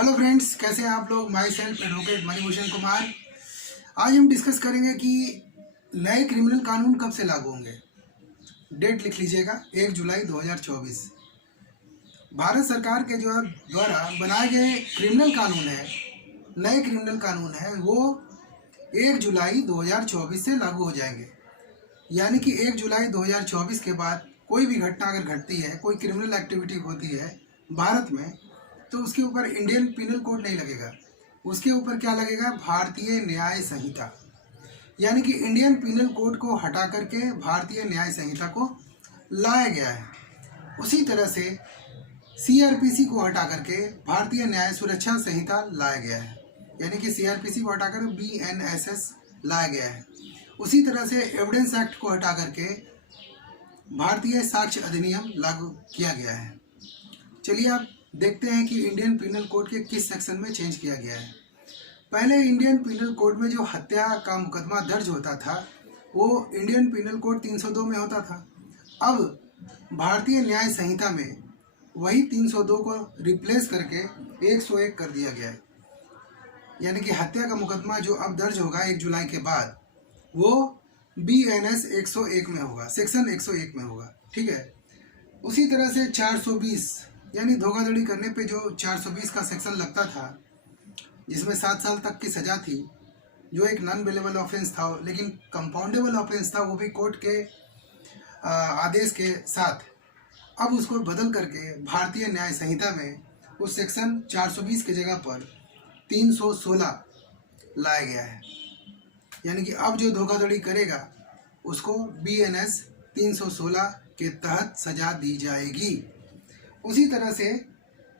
Hello friends, कैसे हैं आप लोग। My self advocate Manibhushan Kumar. आज हम डिस्कस करेंगे कि नए क्रिमिनल कानून कब से लागू होंगे। डेट लिख लीजिएगा, 1 जुलाई 2024। भारत सरकार के जो द्वारा बनाए गए क्रिमिनल कानून है, नए क्रिमिनल कानून है, वो 1 जुलाई 2024 से लागू हो जाएंगे। यानी कि 1 जुलाई 2024 के बाद कोई भी घटना अगर घटती है, कोई क्रिमिनल एक्टिविटी होती है भारत में, तो उसके ऊपर इंडियन पिनल कोड नहीं लगेगा, उसके ऊपर क्या लगेगा, भारतीय न्याय संहिता। यानी कि इंडियन पिनल कोड को हटा करके भारतीय न्याय संहिता को लाया गया है। उसी तरह से सीआरपीसी को हटा करके भारतीय न्याय सुरक्षा संहिता लाया गया है। यानी कि सीआरपीसी को हटाकर बीएनएसएस लाया गया है। उसी तरह से एविडेंस एक्ट को हटा करके भारतीय साक्ष्य अधिनियम लागू किया गया है। चलिए आप देखते हैं कि इंडियन पिनल कोड के किस सेक्शन में चेंज किया गया है। पहले इंडियन पिनल कोड में जो हत्या का मुकदमा दर्ज होता था वो इंडियन पिनल कोड 302 में होता था। अब भारतीय न्याय संहिता में वही 302 को रिप्लेस करके 101 कर दिया गया है। यानी कि हत्या का मुकदमा जो अब दर्ज होगा 1 जुलाई के बाद, वो BNS 101 में होगा, सेक्शन 101 में होगा। ठीक है। उसी तरह से 420 यानी धोखाधड़ी करने पे जो 420 का सेक्शन लगता था, जिसमें 7 साल तक की सज़ा थी, जो एक नॉन बेलेबल ऑफेंस था लेकिन कंपाउंडेबल ऑफेंस था, वो भी कोर्ट के आदेश के साथ। अब उसको बदल करके भारतीय न्याय संहिता में उस सेक्शन 420 की जगह पर 316 लाया गया है। यानी कि अब जो धोखाधड़ी करेगा उसको BNS 316 के तहत सजा दी जाएगी। उसी तरह से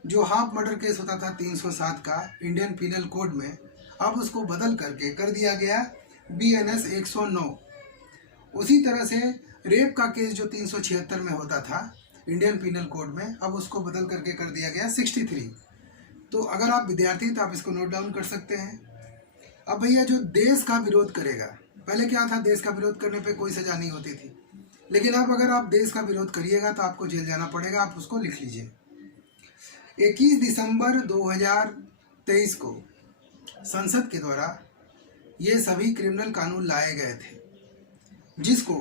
जो हाफ मर्डर केस होता था 307 का इंडियन पिनल कोड में, अब उसको बदल करके कर दिया गया BNS 109। उसी तरह से रेप का केस जो 376 में होता था इंडियन पिनल कोड में, अब उसको बदल करके कर दिया गया 63। तो अगर आप विद्यार्थी तो आप इसको नोट डाउन कर सकते हैं। अब भैया जो देश का विरोध करेगा, पहले क्या था, देश का विरोध करने पे कोई सज़ा नहीं होती थी, लेकिन अब अगर आप देश का विरोध करिएगा तो आपको जेल जाना पड़ेगा। आप उसको लिख लीजिए। 21 दिसंबर 2023 को संसद के द्वारा ये सभी क्रिमिनल कानून लाए गए थे, जिसको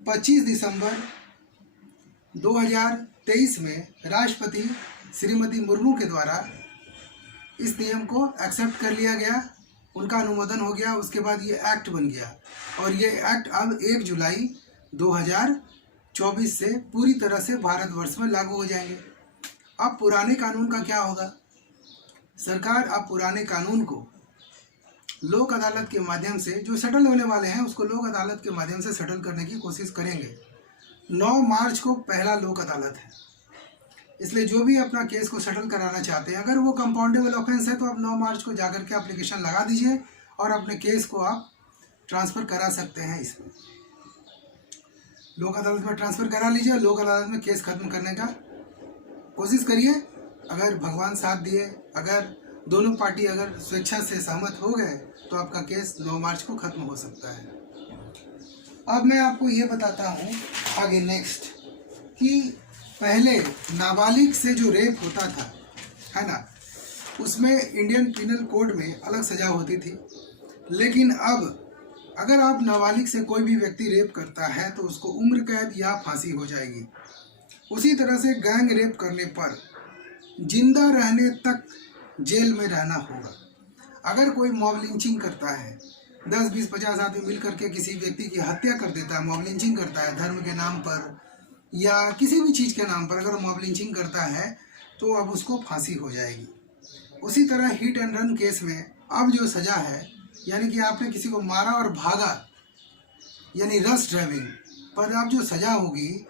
25 दिसंबर 2023 में राष्ट्रपति श्रीमती मुर्मू के द्वारा इस नियम को एक्सेप्ट कर लिया गया, उनका अनुमोदन हो गया। उसके बाद ये एक्ट बन गया और ये एक्ट अब 1 जुलाई 2024 से पूरी तरह से भारतवर्ष में लागू हो जाएंगे। अब पुराने कानून का क्या होगा? सरकार अब पुराने कानून को लोक अदालत के माध्यम से, जो सेटल होने वाले हैं उसको लोक अदालत के माध्यम से सेटल करने की कोशिश करेंगे। 9 मार्च को पहला लोक अदालत है, इसलिए जो भी अपना केस को सेटल कराना चाहते हैं, अगर वो कंपाउंडेबल ऑफेंस है तो आप 9 मार्च को जाकर के एप्लीकेशन लगा दीजिए और अपने केस को आप ट्रांसफ़र करा सकते हैं। इसमें लोक अदालत में ट्रांसफ़र करा लीजिए, लोक अदालत में केस खत्म करने का कोशिश करिए। अगर भगवान साथ दिए, अगर दोनों पार्टी अगर स्वेच्छा से सहमत हो गए तो आपका केस 9 मार्च को खत्म हो सकता है। अब मैं आपको ये बताता हूँ आगे नेक्स्ट कि पहले नाबालिग से जो रेप होता था, है ना, उसमें इंडियन पिनल कोड में अलग सज़ा होती थी, लेकिन अब अगर आप नाबालिग से कोई भी व्यक्ति रेप करता है तो उसको उम्र कैद या फांसी हो जाएगी। उसी तरह से गैंग रेप करने पर जिंदा रहने तक जेल में रहना होगा। अगर कोई मॉब लिंचिंग करता है, 10, 20, 50 आदमी मिल करके किसी व्यक्ति की हत्या कर देता है, मॉब लिंचिंग करता है धर्म के नाम पर या किसी भी चीज़ के नाम पर, अगर मॉब लिंचिंग करता है तो अब उसको फांसी हो जाएगी। उसी तरह हिट एंड रन केस में अब जो सज़ा है, यानी कि आपने किसी को मारा और भागा, यानी रश ड्राइविंग पर अब जो सज़ा होगी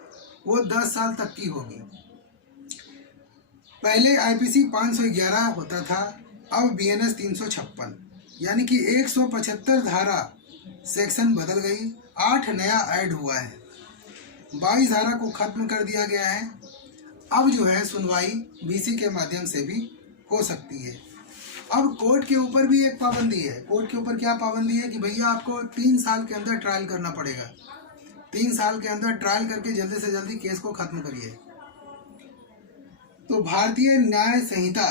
वो 10 साल तक की होगी। पहले IPC 511 होता था, अब BNS 356, यानी कि 175 धारा सेक्शन बदल गई, 8 नया ऐड हुआ है, 22 धारा को खत्म कर दिया गया है। अब जो है सुनवाई BC के माध्यम से भी हो सकती है। अब कोर्ट के ऊपर भी एक पाबंदी है। कोर्ट के ऊपर क्या पाबंदी है कि भैया आपको 3 साल के अंदर ट्रायल करना पड़ेगा। 3 साल के अंदर ट्रायल करके जल्दी से जल्दी केस को खत्म करिए। तो भारतीय न्याय संहिता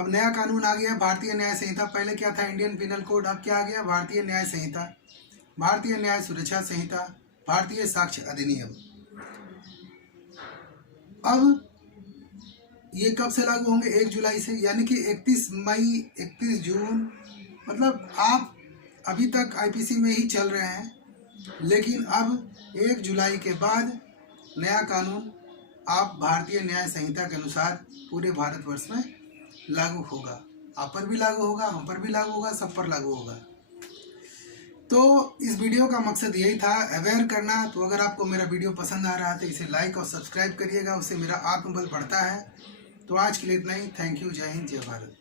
अब नया कानून आ गया भारतीय न्याय संहिता। पहले क्या था? Indian penal code. अब क्या आ गया? भारतीय न्याय संहिता, भारतीय न्याय सुरक्षा संहिता, भारतीय साक्ष्य अधिनियम। अब ये कब से लागू होंगे? 1 जुलाई से, यानी कि 31 मई, 31 जून। मतलब आप अभी तक आईपीसी में ही चल रहे हैं, लेकिन अब 1 जुलाई के बाद नया कानून आप भारतीय न्याय संहिता के अनुसार पूरे भारतवर्ष में लागू होगा। आप पर भी लागू होगा, हम पर भी लागू होगा, सब पर लागू होगा। तो इस वीडियो का मकसद यही था, अवेयर करना। तो अगर आपको मेरा वीडियो पसंद आ रहा है तो इसे लाइक और सब्सक्राइब करिएगा, उससे मेरा आत्मबल बढ़ता है। तो आज के लिए इतना ही। Thank you. जय हिंद, जय भारत।